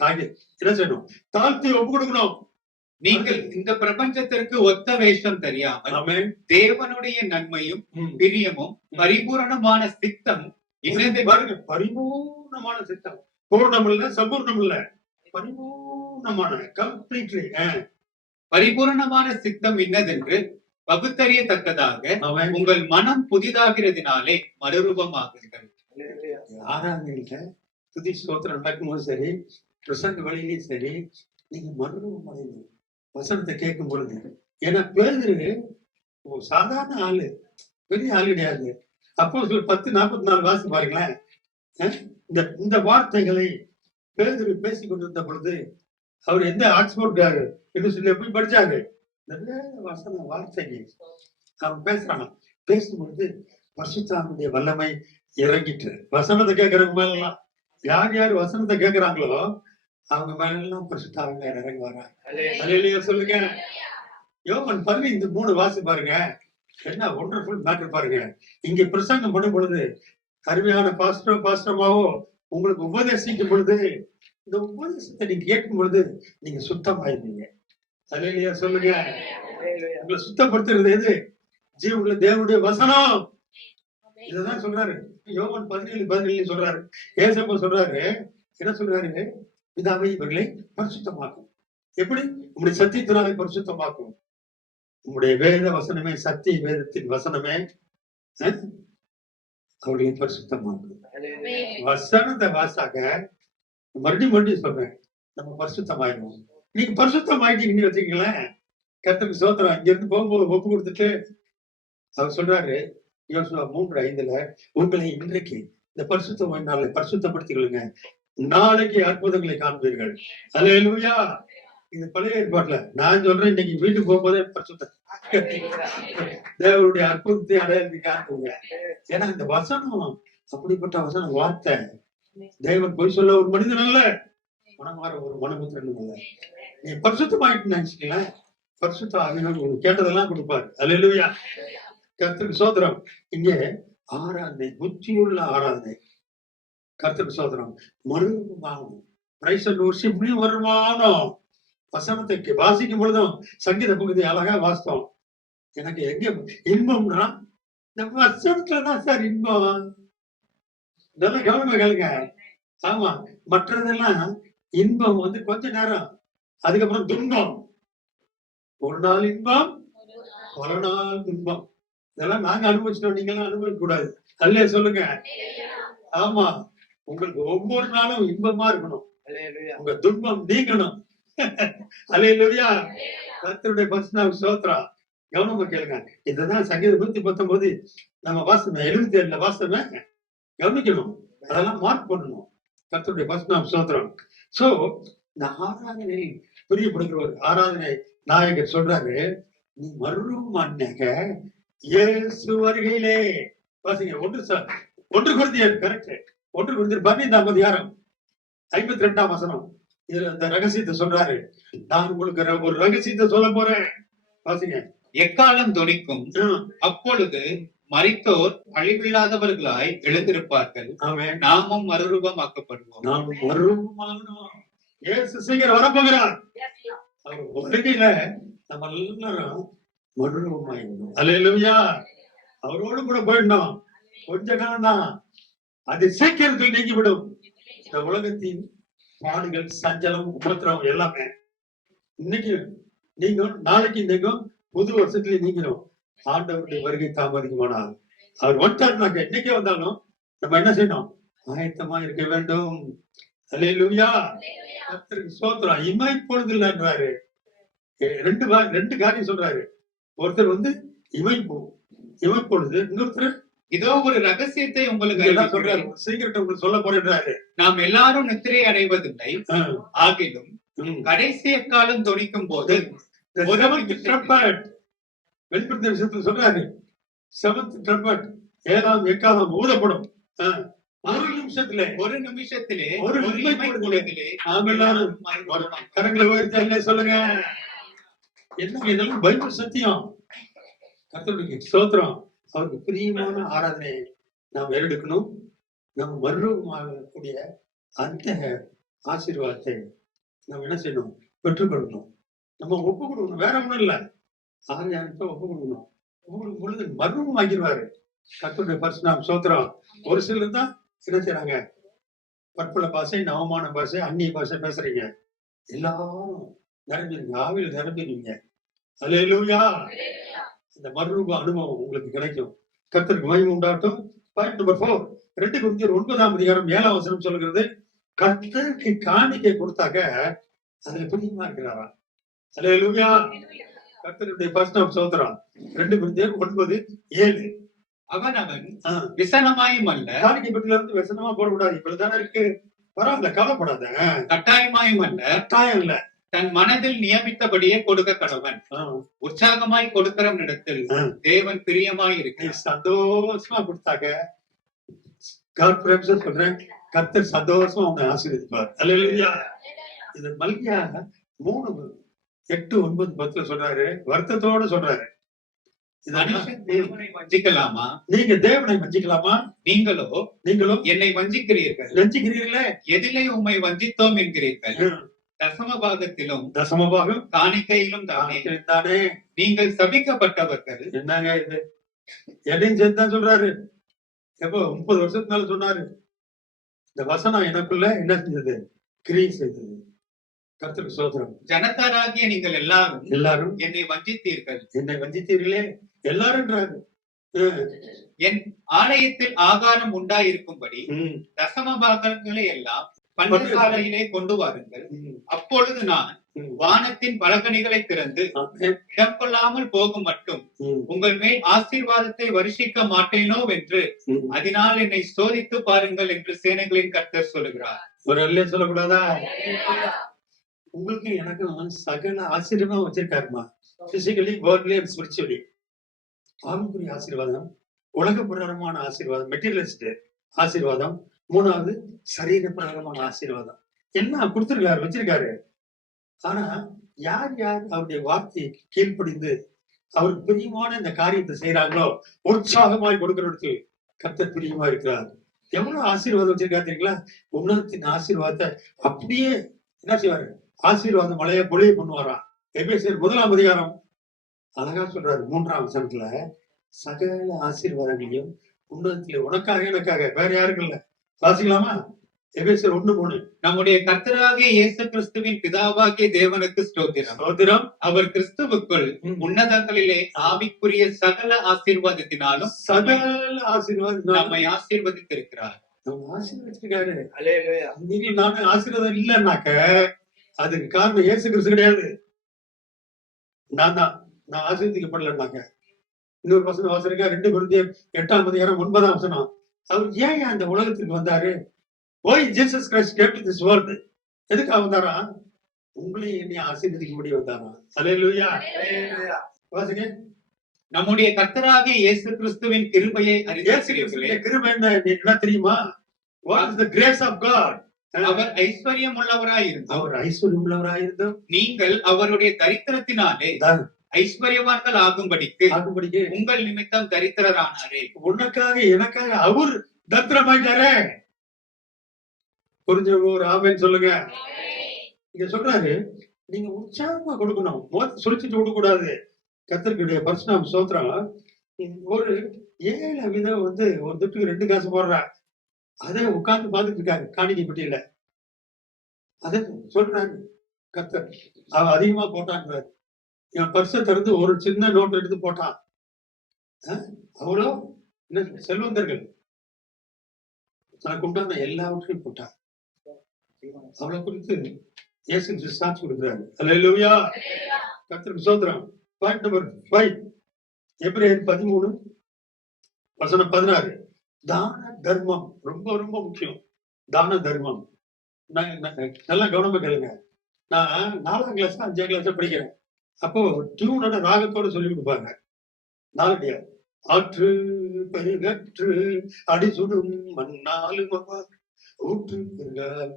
என்ன செய்யணும்? தாழ்த்தி ஒப்பு கொடுக்கணும். நீங்கள் இந்த பிரபஞ்சத்திற்கு ஒத்த வேஷம் தெரியாமல் தேவனுடைய நன்மையும் பிரியமும் பரிபூரணமான சித்தம், பரிபூர்ணமான சித்தம், பூர்ணம் இல்ல, சம்பூர்ணம் இல்ல, பரிபூர்ணமான, கம்ப்ளீட்லி பரிபூர்ணமான சித்தம் இன்னதென்று பகுத்தறியத்தக்கதாக உங்கள் மனம் புதிதாகிறதுனாலே மறுரூபமாகுங்கள். ஆராதனையில துதி ஸ்தோத்திரம் நடக்கும்போது சரி, பிரசங்க வழியிலையும் சரி, நீங்க மறுரூபம் அடையணும். வசனத்தை கேட்கும் பொழுது. ஏன்னா பேதுரு சாதாரண ஆளு, பெரிய ஆளு கிடையாது. அப்போஸ்தலர் 10:44 வாசி பாருங்களேன். இந்த வார்த்தைகளை பேதுரு பேசிக் கொண்டிருந்த பொழுது, அவர் எந்த ஆக்ஸ்போர்ட் யூனிவர்சிட்டியில போய் படிச்சாரு. வசன வார்த்தைக்கு அவன் பேசுறான். பேசும்பொழுது பரிசுத்தாவினுடைய வல்லமை இறங்கிட்டு, வசனத்தை கேட்கறவங்க மேலாம், யார் யார் வசனத்தை கேட்கிறாங்களோ அவங்க மேலாம் பரிசுத்தாவில இறங்கி வராங்க. அல்லேலூயா சொல்லுங்க. யோவான் 15:3 வாசி பாருங்க. என்ன ஒண்டர்ஃபுல் மேட்டர் பாருங்க. இங்க பிரசங்கம் பண்ணும் பொழுது, அருமையான பாஸ்டமாவோ உங்களுக்கு உபதேசிக்கும் பொழுது, இந்த உபதேசத்தை நீங்க கேட்கும் பொழுது நீங்க சுத்தமாயிருந்தீங்க. அல்லேலூயா சொல்லுங்க. உங்களை சுத்தப்படுத்துறது எது? ஜீவனுள்ள தேவனுடைய வசனம். இததான் சொல்றாரு யோவான் 17:17 சொல்றாரு. ஏசப்பா சொல்றாரு, என்ன சொல்றாரு? பிதாவை இவர்களை பரிசுத்தமாக்கும். எப்படி? உங்களுடைய சத்தியத்தினாலே பரிசுத்தமாக்கும். உங்களுடைய வேத வசனமே, சத்திய வேதத்தின் வசனமே அவர்களை பரிசுத்தமாக்கும். வசனத்தை வாசாக மறுபடியும் சொல்றேன், நம்ம பரிசுத்தமாயிடும். நீங்க பரிசுத்தமாயிட்டீங்கன்னு வச்சுக்கீங்களேன். கர்த்தருக்கு ஸ்தோத்திரம். இங்க இருந்து போகும்போது ஒப்பு கொடுத்துட்டு அவர் சொல்றாரு, யோசுவா 3:5 உங்களை இன்றைக்கு இந்த பரிசுத்தமாயினால பரிசுத்தப்படுத்திக் கொள்ளுங்க, நாளைக்கு அற்புதங்களை காண்பீர்கள். அல்லேலூயா. இது பழைய ஏற்பாட்டுல. நான் சொல்றேன், இன்னைக்கு வீட்டுக்கு போகும்போதே பரிசுத்த தேவனுடைய அற்புதத்தை அடையாளத்தை காட்டுங்க. ஏன்னா இந்த வசனம் அப்படிப்பட்ட வசனம், வார்த்தை. தேவன் பொய் சொல்ல ஒரு மனிதன் அல்ல, மனமாற ஒரு மனபுத்திரன் அல்ல. நீ பரிசுத்தமாயிட்டு நினைச்சுக்கலாம், பரிசுத்த ஆவியானவர் உங்களுக்கு கேட்டதெல்லாம் கொடுப்பாரு. அல்லேலூயா, கர்த்தருக்கு சோதரம். இங்கே ஆராதனை, புத்தியுள்ள ஆராதனை, கர்த்தருக்கு சோதரம். மறுமானம் பிரைஸ் அண்ட் வொர்ஷிப்லயும் வருமானம். வசனத்துக்கு வாசிக்கும் பொழுதும் சங்கீத பகுதி அழகா வாசித்தோம். எனக்கு எங்க இன்பம்னா இந்த வசனத்துலதான் சார் இன்பம். நல்லா கவனமா கேளுங்க. ஆமா, மற்றதெல்லாம் இன்பம் வந்து கொஞ்ச நேரம், அதுக்கப்புறம் துன்பம். ஒரு நாள் இன்பம், ஒரு நாள் துன்பம். இதெல்லாம் நாங்க அனுபவிச்சிட்டோம், நீங்க எல்லாம் அனுபவிக்க கூடாது. அல்லே சொல்லுங்க. ஆமா, உங்களுக்கு ஒவ்வொரு நாளும் இன்பமா இருக்கணும், உங்க துன்பம் நீங்கணும். அல்லேலூயா, கர்த்தருடைய பரிசுத்த ஸ்தோத்திரம். கவனமா கேளுங்க. இதுதான் சங்கீதம் 119 நம்ம வாசமே, 77 வாசமே கவனிக்கணும். அதெல்லாம் மார்க் பண்ணணும். கர்த்தருடைய பரிசுத்த ஸ்தோத்திரம். சோ இந்த ஆராதனை பிரியப்படுகிறவர், ஆராதனை நாயகர் சொல்றாரு, நீ மறுமானக இயேசு வருகையிலே. வாசிங்க, 1 கொரிந்தியர், கரெக்ட், 1 கொரிந்தியர் 15ஆம் அதிகாரம் 52ஆம் வசனம். இதுல இந்த ரகசியத்தை சொல்றாரு. நான் உங்களுக்கு ஒரு ரகசியத்தை சொல்ல போறேன். வாசிங்க. எக்காலம் தொனிக்கும், அப்பொழுது மரித்தோர் அழிவில்லாதவர்களாய் எழுந்திருப்பார்கள், நாமும் மறுரூபமாக்கப்படுவோம். நாமும் மறுரூபமாகணும். இயேசு சீக்கிரம் வரப்போகிறார். அவர் வருகையில நம்ம எல்லாரும் மறுரூபமாயிடணும். அல்லேலூயா, அவரோடு கூட போயிடணும். கொஞ்ச காலம் தான், அது சீக்கிரத்தில் நீங்கிவிடும். இந்த உலகத்தின் பாடுகள், சஞ்சலம், உபத்திரம் எல்லாமே இன்னைக்கு நீங்களும் நாளைக்கு நீங்களும் புது வருஷத்துல நீங்களும். ஆண்டவருடைய வருகை தாமதிக்குமானால், அவர் வந்துட்டாருனாக்க இன்னைக்கே வந்தாலும் நம்ம என்ன செய்யணும்? ஆயத்தமா இருக்க வேண்டும். அல்லேலூயா, கர்த்தருக்கு ஸ்தோத்திரம். இமைப்பொழுது இல்லைன்றாரு. ரெண்டு காரியம் சொல்றாரு. ஒருத்தர் வந்து இமைப்பொழுது, இன்னொருத்தர் இதோ ஒரு ரகசியத்தை உங்களுக்கு சொல்றாரு, சீக்கிரத்தை உங்களுக்கு சொல்ல போறாரு. நாம் எல்லாரும் நித்திரை அடைவதில்லை, ஆகிலும் கடைசி காலம் தொனிக்கும் போது வெளிப்படுத்த விஷயத்துல சொல்றாரு, 7th ட்ரம்பட், 7ஆம் எக்காலம் ஊதப்படும். ஒரு நிமிஷத்திலே நாம் எல்லாரும் கரங்களை உயர்த்தி சொல்லுங்க. என்ன இதெல்லாம் பைபிள் சத்தியம். கர்த்தருடைய ஸ்தோத்திரம். அவருக்கு பிரியமான ஆராதனை நாம் எடுக்கணும். நம்ம மறுரூபமாகக்கூடிய அந்த ஆசீர்வாதத்தை நம்ம என்ன செய்யணும்? பெற்றுக்கொள்ளணும். நம்ம ஒப்பு கொடுக்கணும், வேற ஒண்ணும் இல்லை. ஆரியானத்தை ஒப்பு கொடுக்கணும். ஒப்பு கொடுக்கும் பொழுது மறுரூபம் ஆகிடுவாரு. கர்த்தருடைய பரிசுத்த ஸ்தோத்திரம். ஒரு சிலர் தான் என்ன செய்யறாங்க? பற்பல பாஷை, நவமான பாஷை, அந்நிய பாஷை பேசுறீங்க. எல்லாரும் நிரம்பிடுங்க, ஆவியில் நிரம்பிடுவீங்க. அல்லேலூயா, இந்த மறுரூப அனுபவம் உங்களுக்கு கிடைக்கும். கர்த்தருக்கு மகிமை உண்டாகட்டும். பாயிண்ட் நம்பர் 4, 2 கொரிந்தியர் 9ஆம் அதிகாரம் 7ஆம் வசனம் சொல்கிறது, கர்த்தருக்கு காணிக்கை கொடுத்தாக்க அதுல பிரியமா இருக்கிறாரா? அல்லேலூயா, கர்த்தருடைய பரிசுத்த ஸ்தோத்திரம். 2 கொரிந்தியர் 9:7. அவன் விசனமாயும் அல்ல, காணிக்கை பெட்டில இருந்து விசனமா போடக்கூடாது. இப்படிதானே இருக்கு, பரவாயில்ல, கவலைப்படாத. கட்டாயமாயும் அல்ல, கட்டாயம் இல்ல, தன் மனதில் நியமித்தபடியே கொடுக்க கடவன். உற்சாகமாய் கொடுக்கிறவனிடத்தில் தேவன் பிரியமாய் இருக்கு. சந்தோஷமா கொடுத்தாங்க. சொல்றேன், கர்த்தர் சந்தோஷமா அவங்க ஆசீர்வதிப்பார். அல்லேலூயா. இது மல்கியா 3:8-9-10 சொல்றாரு, வருத்தத்தோட சொல்றாரு. வஞ்சிக்கலாமா? நீங்க தேவனை வஞ்சிக்கலாமா? நீங்களோ என்னை வஞ்சிக்கிறீர்களே. எதிலே உம்மை வஞ்சித்தோம் என்கிறீர்கள்? தசமபாகம் காணிக்கையிலும் தானே. நீங்கள் சபிக்கப்பட்டவர்கள். என்னங்க இது? எதையும் சேர்த்தான் சொல்றாரு. எப்போ 30 வருஷத்துனால சொன்னாரு. இந்த வசனம் எனக்குள்ள என்ன செஞ்சது? கிரியை செய்தது. கர்த்தருக்கு ஸ்தோத்திரம். ஜனத்தாராகிய நீங்கள் எல்லாரும் என்னை வஞ்சித்தீர்களே. எல்லாரும் என் ஆலயத்தில் ஆகாரம் உண்டாயிருக்கும்படி தசமபாகங்களை எல்லாம் பண்டசாலையிலே கொண்டு வாருங்கள். அப்பொழுது நான் வானத்தின் பலகணிகளை திறந்து இடம் கொள்ளாமல் போகும் மட்டும் உங்கள் மேல் ஆசீர்வாதத்தை வருஷிக்க மாட்டேனோ என்று அதனால் என்னை சோதித்து பாருங்கள் என்று சேனைகளின் கர்த்தர் சொல்லுகிறார். ஒரு அல்லே சொல்லக்கூடாதா? உங்களுக்கு எனக்கும் சகல ஆசீர்வாதம் வச்சிருக்காருமா. Physically, worldly and spiritually. ஆவிக்குரிய ஆசீர்வாதம், உலக பிரகாரமான ஆசீர்வாதம், மெட்டீரியலிஸ்ட் ஆசீர்வாதம், மூணாவது சரீர பிரகாரமான ஆசீர்வாதம். எல்லாம் கொடுத்திருக்காரு, வச்சிருக்காரு. ஆனா யார் யார் அவருடைய வார்த்தையை கீழ்ப்படிந்து அவருக்கு பிரியமான இந்த காரியத்தை செய்யறாங்களோ, உற்சாகமாய் கொடுக்கறதுக்கு கர்த்தர் பிரியமா இருக்கிறார். எவ்வளவு ஆசீர்வாதம் வச்சிருக்காரு தெரியுங்களா? உன்னதத்தின் ஆசீர்வாதத்தை அப்படியே என்ன செய்வாரு? ஆசீர்வாதம் மழைய பொழிய பண்ணுவாராம். எபேசியர் 1ஆம் அதிகாரம் அழகா சொல்றாரு 3ஆம் வசனத்துல, சகல ஆசீர்வாதங்களையும் உன்னதத்திலே உனக்காக எனக்காக, வேற யாருக்கும் இல்ல. வாசிக்கலாமா? எபேசியர் 1:3. நம்முடைய கர்த்தராகிய இயேசு கிறிஸ்துவின் பிதாவாகிய தேவனுக்கு ஸ்தோத்திரம். ஸ்தோத்திரம். அவர் கிறிஸ்துவுக்குள் உன்னதங்களிலே ஆவிக்குரிய சகல ஆசீர்வாதத்தினாலும் சகல ஆசீர்வாதம் நம்மை ஆசீர்வதித்திருக்கிறார். நம்ம ஆசீர்வதிச்சிருக்காரு. நீங்க நானும் ஆசீர்வாதம் இல்லைன்னாக்க அதுக்கு காரணம் இயேசு கிறிஸ்து கிடையாது. நான் ஆசீர்வதிக்கப்படலன்னாக்க. இன்னொரு வசனம் வாசிருக்கா, 2 கொரிந்தியர் 8ஆம் அதிகாரம் 9ஆம் வசனம். அவர் ஏன் அந்த உலகத்துக்கு வந்தாரு? Why Jesus Christ came to this world? எதுக்காக வந்தாரா? உங்களையும் என்னை ஆசீர்வதிக்கும்படி வந்தாரா? அல்லேலூயா. வாசிங்க. நம்முடைய கர்த்தராகிய இயேசு கிறிஸ்துவின் கிருபையை அறிந்திருக்கிறீர்களே. கிருபை என்ன தெரியுமா? What is the grace of God? அவர் ஐஸ்வர்யம் உள்ளவராயிருந்தோம். அவர் ஐஸ்வர்யம் உள்ளவராயிருந்தோம். நீங்கள் அவருடைய தரித்திரத்தினாலே ஐஸ்வர்யவான்கள் ஆகும்படிக்கு உங்கள் நிமித்தம் தரித்திரரானாரே. உனக்காக எனக்காக அவர் தரித்திரமாயிட்டாரே. புரிஞ்சவங்க ஒரு ஆமென் சொல்லுங்க. இங்க சொல்றாரு, நீங்க உற்சாகமா கொடுக்கணும், சுழிச்சிட்டு கொடுக்க கூடாது. கர்த்தருடைய பரிசுநாம ஸ்தோத்திரம். ஒரு 7 விதம் ஒரு துட்டுக்கு 2 காசு போடுறா, அதை உட்கார்ந்து பார்த்துட்டு இருக்காங்க காணிக்கை பெட்டியில. அதை சொல்றாரு கர்த்தர், அவ அதிகமா போட்டான்றாரு. என் பர்சை திறந்து ஒரு சின்ன நோட் எடுத்து போட்டான். அவ்வளோ என்ன செல்வந்தர்கள் தனக்கு உண்டான எல்லாவற்றையும் போட்டான். அவளை குறித்து இயேசு சாட்சி கொடுக்கிறாரு. அல்லேலூயா. கர்த்தருக்கு ஸ்தோத்திரம். பாயிண்ட் நம்பர் 5, எபிரேயர் 13 வசனம் 16. தான தர்மம் ரொம்ப ரொம்ப முக்கியம். தான தர்மம் நல்லா கவனமா கேளுங்க. நான் 4ஆம் கிளாஸ் 5ஆம் கிளாஸ் படிக்கிறேன். அப்போ டியூனோட ராகத்தோட சொல்லி கொடுப்பாங்க. நாலடியா ஆற்று பெருகற்று அடிசுடும் மண்ணாலு ஊற்று பெருகால்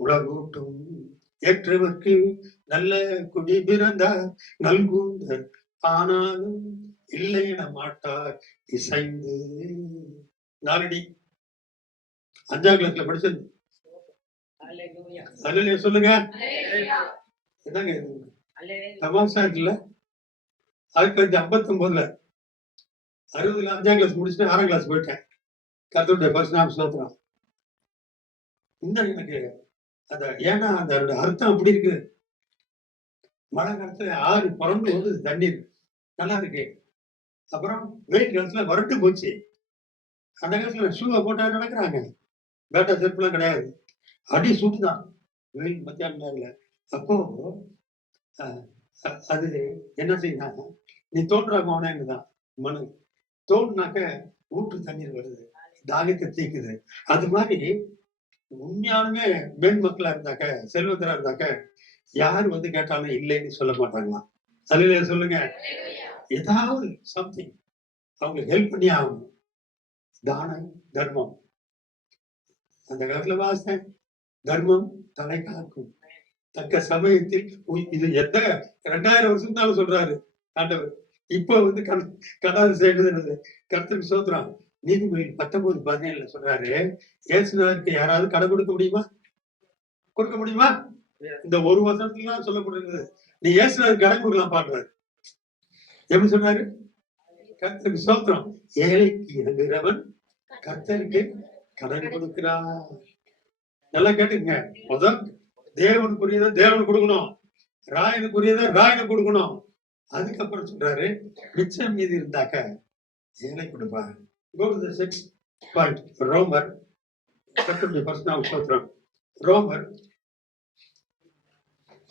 உலகூட்டும் ஏற்றவர்க்கு நல்ல குடி பிறந்தார் நல்கூந்தர் ஆனாலும் இல்லை என மாட்டார் இசைந்து. நாலடி 5ஆம் கிளாஸ்ல படிச்சது. அல்லேலூயா சொல்லுங்க. என்னங்க தமாஷா இருக்குல்ல? 1959ல 60ல 5ஆம் கிளாஸ் முடிச்சுட்டு 6ஆம் கிளாஸ் போயிட்டேன். கர்த்தருடைய பரிசுநாம ஸ்தோத்திரம். எனக்கு அந்த ஏன்னா அந்த அர்த்தம் அப்படி இருக்கு. மழை காலத்துல ஆறு புறந்து வந்து தண்ணீர் நல்லா இருக்கு. அப்புறம் வெயில் காலத்துல வறட்டு போச்சு. அந்த காலத்துல ஷூவை போட்டா நடக்கிறாங்க, பேட்டா செருப்புலாம் கிடையாது. அடி சூட்டுதான் வெயில் மத்தியான நேரில். அப்போ அது என்ன செய்யறாங்க, நீ தோன்றா போனேன்னுதான் மனு தோன்றாக்க ஊற்று தண்ணீர் வருது, தாகத்தை தீக்குது. அது மாதிரி உண்மையானுமே பெண் மக்களா இருந்தாக்க, செல்வந்தரா இருந்தாக்க யாரு கேட்டாலும் இல்லைன்னு சொல்ல மாட்டாங்களாம். அதுல சொல்லுங்க, ஏதாவது சம்திங் அவங்களுக்கு ஹெல்ப் பண்ணி ஆகணும். தானம் தர்மம். அந்த காலத்துல வாசன் தர்மம் தலை காக்கும் தக்க சமயத்தில். இது எந்த 2000 வருஷம் சொல்றாரு ஆண்டவர். இப்போ கடாது செய்யறது கர்த்தருக்கு ஸ்தோத்திரம். நீதிமொழிகள் 19:17 சொல்றாரு, இயேசுநாதருக்கு யாராவது கடன் கொடுக்க முடியுமா? கொடுக்க முடியுமா? இந்த ஒரு வருஷத்துல சொல்லப்படுகிறது. நீ இயேசுநாதருக்கு கடன் கொடுக்கலாம் பாடுறாரு. எப்படி சொன்னாரு? கர்த்தருக்கு ஸ்தோத்திரம். ஏழைக்கு இறங்குகிறவன் கர்த்தருக்கு கடன் கொடுக்கிறார். நல்லா கேட்டுங்க. முதல் தேவனுக்குரியதை தேவன் கொடுக்கணும், ராயனுக்குரியதை ராயனு கொடுக்கணும். அதுக்கப்புறம் சொல்றாரு, மிச்சம் மீது இருந்தாக்க ஏழை கொடுப்பார். Go to the 6th point. ரோமர் கர்த்தருடைய பரிசுநாம ஸ்தோத்திரம். ரோமர்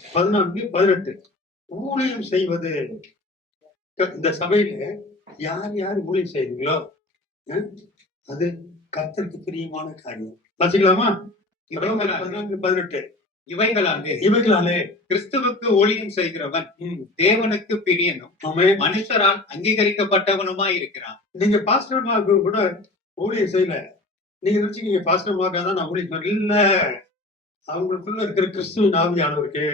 14:18. ஊழியம் செய்வது. இந்த சபையில யார் யார் ஊழியம் செய்றீங்களோ அது கர்த்தருக்கு பிரியமான காரியம். வாசிக்கலாமா? ரோமர் 14:18. இவைகளாலே கிறிஸ்துவுக்கு ஊழியம் செய்கிறவன் ம், தேவனுக்கு பிரியனும் ஆமென். மனுஷரால் அங்கீகரிக்கப்பட்டவனுமாய் இருக்கிறான். நீங்க பாஸ்டர்மாக்கு கூட ஊழியம் செய்யல. நீங்க நினைச்சீங்க பாஸ்டர்மாக்கா தான் நான் ஊழியம் செய்றேன். இல்ல, அவங்களுக்குள்ள இருக்கிற கிறிஸ்துவின் ஆவியானவருக்கு,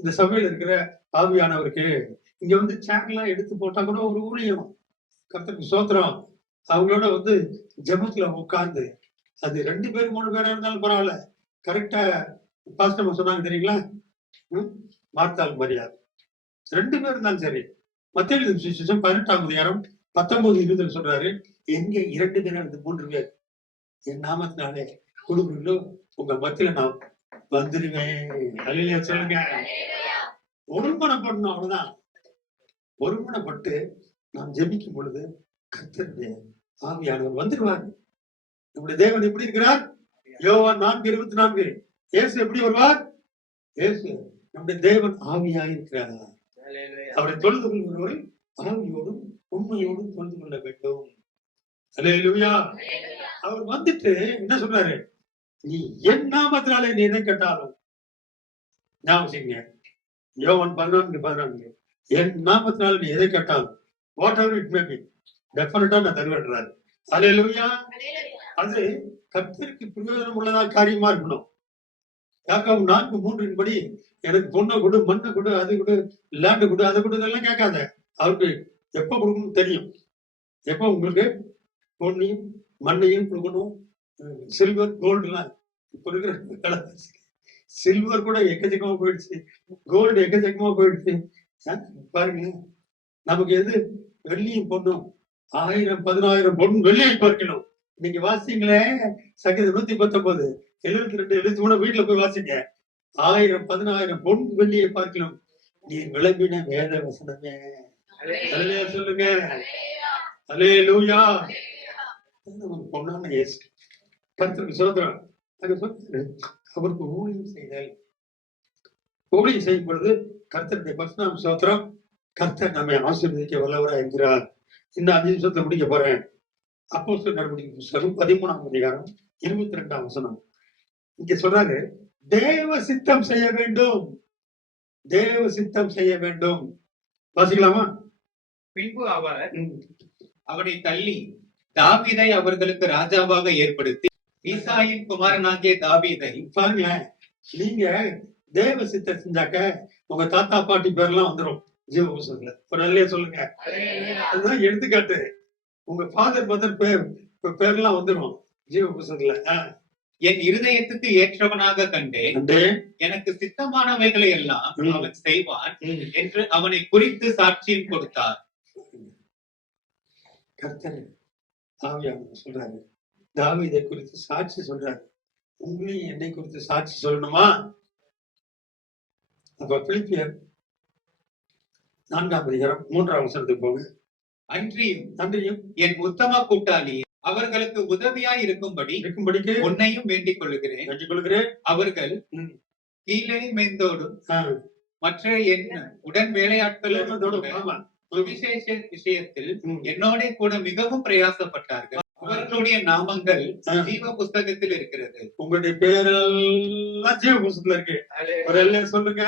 இந்த சபையில இருக்கிற ஆவியானவருக்கு, இங்க வந்து சேர்லாம் எடுத்து போட்டா கூட ஒரு ஊழியம். கர்த்தருக்கு ஸ்தோத்திரம். அவங்களோட வந்து ஜெபத்துல உட்கார்ந்து, அது 2 பேர் 3 பேரா இருந்தாலும் பரவாயில்ல, கரெக்டா பாஸ்டர் சொன்னாங்க தெரியுங்களா? ம், மார்த்தாள் மரியாள் 2 பேர் இருந்தாலும் சரி. மத்தேயு எழுதின சுவிசேஷம் 18ஆம் அதிகாரம் 19-20 சொல்றாரு, எங்க 2 பேர் அல்லது 3 பேர் என் நாமத்தினாலே குழுக்குள்ளோ உங்க மத்தியில நான் வந்துருவேன். அல்லேலூயா சொல்லுங்க. ஒருமனப்படணும், அவ்வளவுதான். ஒருமனப்பட்டு நாம் ஜெபிக்கும் பொழுது கர்த்தருடைய ஆவியானவர் வந்துருவார். நம்முடைய தேவன் எப்படி இருக்கிறார்? யோவான் 4:24. இயேசு எப்படி வருவார்? இயேசு நம்முடைய தேவன் ஆவியாய் இருக்கிறார். அவரை தொழுது கொள்கிறவர்கள் ஆவியோடும் உண்மையோடும் தொழுது கொள்ள வேண்டும். அல்லேலூயா. அவர் வந்துட்டு என்ன சொல்றாரு? நீ என் நாமத்தினாலே நீ எதை கேட்டாலும், ஞாபகம் வச்சுக்கங்க, யோவான் 14:14, என் நாமத்தினால நீ எதை கேட்டாலும், what ever it may be, டெஃபினட்டா நான் தருவேன்றாரு. அல்லேலூயா. அது கர்த்தருக்கு பிரயோஜனம் உள்ளதா காரியமா இருக்கணும். யாக்கோபு 4:3 படி எனக்கு பொண்ணை கொடு, மண்ணை கொடு, அது கொடு, லேண்டு கொடு, அதை கொடு, இதெல்லாம் கேட்காத. அவருக்கு எப்ப கொடுக்கணும்னு தெரியும். எப்ப உங்களுக்கு பொண்ணையும் மண்ணையும் கொடுக்கணும். சில்வர் கோல்டுலாம் இப்ப இருக்கிற சில்வர் கூட எக்கச்சக்கமா போயிடுச்சு, கோல்டு எக்கச்சக்கமா போயிடுச்சு. பாருங்க, நமக்கு எது வெள்ளியும் பொண்ணும் 1000-10,000 பொன் வெள்ளியை பார்க்கணும். இன்னைக்கு வாசிங்களே, சங்கீதம் 119 72 73 வீட்டுல போய் வாசிங்க. 1000-10,000 பொன் வெள்ளியை பார்க்கணும். நீ விளம்பின வேத வசனமே. அல்லேலூயா சொல்லுங்க. அல்லேலூயா. நமக்கு பொண்ணான இயேசு கர்த்தருக்கு ஸ்தோத்திரம். அது சொல்றாரு, அவருக்கு ஊழியம் செய்தல். ஊழியம் செய்யும் பொழுது கர்த்தருடைய பரிசுத்தம் ஸ்தோத்திரம். கர்த்தர் நம்மை ஆசீர்வதிக்க வல்லவராய் இருக்கிறார். இந்த 5 நிமிஷத்துல முடிக்க போறேன். அப்போஸ்தலர் நடவடிக்கை புத்தகம் 13ஆம் அதிகாரம் 22ஆம் வசனம். இங்க சொல்றாரு, தேவ சித்தம் செய்ய வேண்டும். தேவ சித்தம் செய்ய வேண்டும். வாசிக்கலாமா? பின்பு அவர் அவனை தள்ளி தாவீதை அவர்களுக்கு ராஜாவாக ஏற்படுத்தி ஈசாயின் குமாரனாகிய தாவீதை. பாருங்களேன், நீங்க தேவ சித்தம் செஞ்சாக்க உங்க தாத்தா பாட்டி பேர்லாம் வந்துடும் ஜீவ புஸ்தகத்துல. ஒரு நல்ல சொல்லுங்க. அதுதான் எடுத்துக்காட்டு. உங்க ஃபாதர் மதர் பேர்லாம் வந்துடும் ஜீவ புஸ்தகத்துல. என் இருதயத்துக்கு ஏற்றவனாக கண்டேன், எனக்கு சித்தமானவைகளை எல்லாம் அவன் செய்வான் என்று அவனை குறித்து சாட்சியம் கொடுத்தார். கர்த்தர் ஆவியானவர் சொல்றாரு, தாவீதை குறித்து சாட்சி சொல்றாரு. உங்களையும் என்னை குறித்து சாட்சி சொல்லணுமா? அப்ப பிலிப்பியர் 4ஆம் அதிகாரம் 3ஆம் வசனத்துக்கு போங்க. அன்றியும் என் உத்தம கூட்டாளி அவர்களுக்கு உதவியாய் இருக்கும்படிக்கு உன்னையும் வேண்டிக் கொள்ளுகிறேன். அவர்கள் கீழே மேந்தோடும் மற்ற என் உடன் வேலையாட்களோடும் சுவிசேஷ விஷயத்தில் என்னோட கூட மிகவும் பிரயாசப்பட்டார்கள். அவர்களுடைய நாமங்கள் ஜீவ புஸ்தகத்தில் இருக்கிறது. உங்களுடைய பேரெல்லாம் ஜீவ புஸ்தகத்துல இருக்கு. ஒரு எல்லாம் சொல்லுங்க.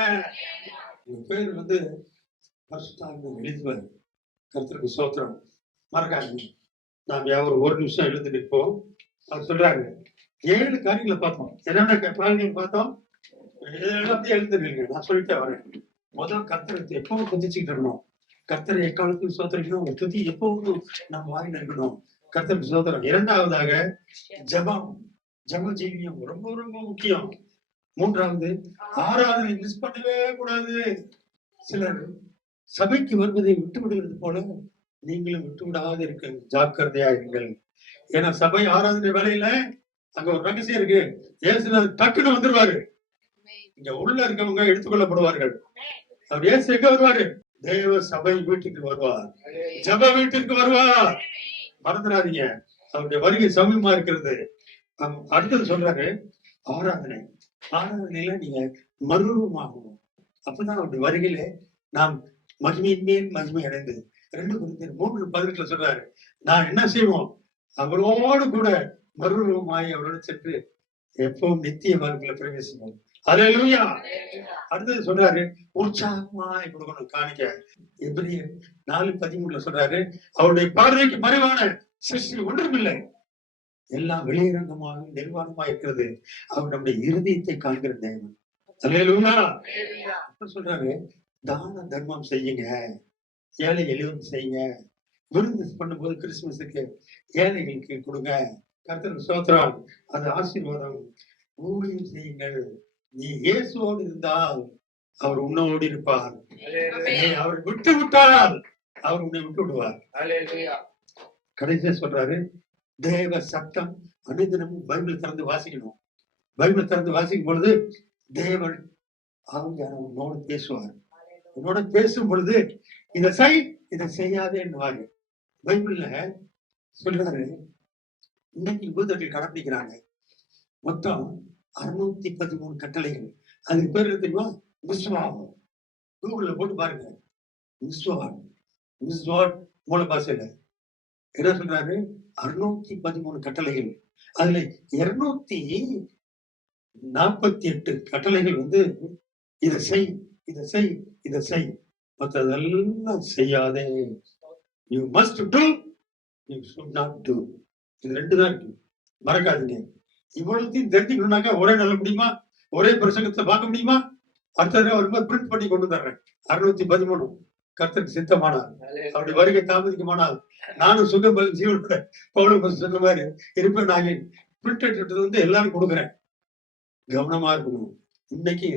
உங்க பேர் வந்து எழுதுவாரு. கர்த்தருக்கு ஸ்தோத்திரம். மறக்காதீங்க. நாம் ஒரு நிமிஷம் எழுந்து நிற்போம். அவர் சொல்றாங்க, 7 காரியங்களை பார்த்தோம். என்னென்ன காரியங்களை பார்த்தோம்? அப்படியே எழுந்து நில்லுங்க. நான் சொல்லிட்டே வரேன். முதல் கர்த்தரை எப்பவும் குதிச்சுக்கிட்டு இருக்கணும். கர்த்தரை எக்காலத்துக்கு ஸ்தோத்திரிக்கணும். ஒரு துதி எப்பவும் நம்ம வாயில இருக்கணும். கர்த்தருக்கு ஸ்தோத்திரம். 2ஆவதாக ஜெபம், ஜெப ஜீவியம் ரொம்ப ரொம்ப முக்கியம். 3ஆவது ஆராதனை மிஸ் பண்ணவே கூடாது. சிலர் சபைக்கு வருவதை விட்டு விடுவது போல நீங்களும் விட்டு விடாது இருக்க ஜாக்கிரதையா இருங்கள். ஏன்னா சபை ஆராதனை வேலையில அங்க ஒரு ரகசியம் இருக்கு. ஏசுநாதர் டக்குன்னு வந்துருவாரு. இங்க உள்ள இருக்கவங்க எடுத்துக்கொள்ளப்படுவார்கள். அவர் ஏசு எங்க வருவாரு? தேவ சபை வீட்டுக்கு வருவார், ஜப வீட்டுக்கு வருவார். மறந்துடாதீங்க, அவருடைய வருகை சமயமா இருக்கிறது. அடுத்தது சொல்றாரு, ஆராதனையில நீங்க மறுரூபமாகணும். அப்பதான் அவருடைய வருகையில நாம் மகிமையின் மேல் மகிமை அடைந்து 2 Corinthians 3:18 சொல்றாரு, நான் என்ன செய்வோம்? அவரோடு கூட மறுரூபமாய் அவரோடு சென்று எப்பவும் நித்திய வாழ்க்கையில பிரவேசிப்போம். அல்லேலூயா. அடுத்தது சொல்றாரு உற்சாகமாய் கொடுக்கணும் காணிக்க. எபிரியர் 4:13 சொல்றாரு அவருடைய பார்வைக்கு மறைவான சிருஷ்டி ஒன்றுமில்லை, எல்லாம் வெளியரங்கமாக நிர்வாணமா இருக்கிறது, அவர் நம்முடைய இருதயத்தை காண்கிற தேவன். அல்லேலூயா. அப்புறம் சொல்றாரு தான தர்மம் செய்யுங்க, ஏழை எளியவன் செய்யுங்க, விருந்து பண்ணும்போது கிறிஸ்துமஸுக்கு ஏழைகளுக்கு கொடுங்க, கர்த்தருக்கு ஸ்தோத்திரம், அது ஆசீர்வாதம். ஊழியம் செய்யுங்கள். நீ இயேசுவோடு இருந்தால் அவர் உன்னோடு இருப்பார், நீ அவரை விட்டு விட்டால் அவர் உன்னை விட்டு விடுவார். கடைசியா சொல்றாரு தேவ சத்தம் அனுதினமும் பைபிள் திறந்து வாசிக்கணும். பைபிள் திறந்து வாசிக்கும் பொழுது தேவன் அவங்க உன்னோடு பேசுவார். உன்னோட பேசும் பொழுது இதை செய் இதை செய்யாதே என்னவாங்க. பைபிள்ல சொல்றாரு இன்னைக்கு யூதர்கள் கடைபிடிக்கிறாங்க மொத்தம் 613 கட்டளைகள். அதுக்கு பேர் என்ன தெரியுமா? மிஸ்வாகம். கூகுள்ல போட்டு பாருங்க, மிஸ்வாட் மூல பாஷையில என்ன சொல்றாரு? 613 கட்டளைகள். அதுல 248 கட்டளைகள் இதை செய் இதை செய் இதை செய், மற்றதெல்லாம் செய்யாதே. You must do, you should not do. இது 2 தான் இருக்கு, மறக்காதீங்க. இவ்வளவுத்தையும் தெரிஞ்சுக்கணும்னாக்கா ஒரே நல்ல முடியுமா? ஒரே பிரசங்கத்தை பார்க்க முடியுமா? அடுத்த வரும்போது பிரிண்ட் பண்ணி கொண்டு தர்றேன். 613 கர்த்தருக்கு சித்தமானால் அவருடைய வருகை தாமதிக்குமானால் நானும் சுகம் ஜீவனோட பவுல் சொன்ன மாதிரி இருப்பேன். நான் பிரிண்ட் எடுத்தது எல்லாரும் கொடுக்குறேன். கவனமா இருக்கணும். இன்னைக்கு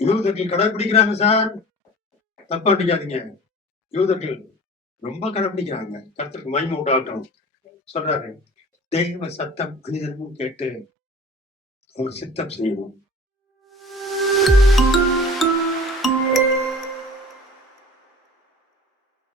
யூதர்கள் கடைபிடிக்கிறாங்க சார், தப்பா நினைக்காதீங்க. யூதர்கள் ரொம்ப கடைபிடிக்கிறாங்க. கர்த்தருக்கு மகிமை உண்டாகட்டும். சொல்றாரு தெய்வ சத்தம் மனிதனும் கேட்டு அவர் சித்தம் செய்யணும்.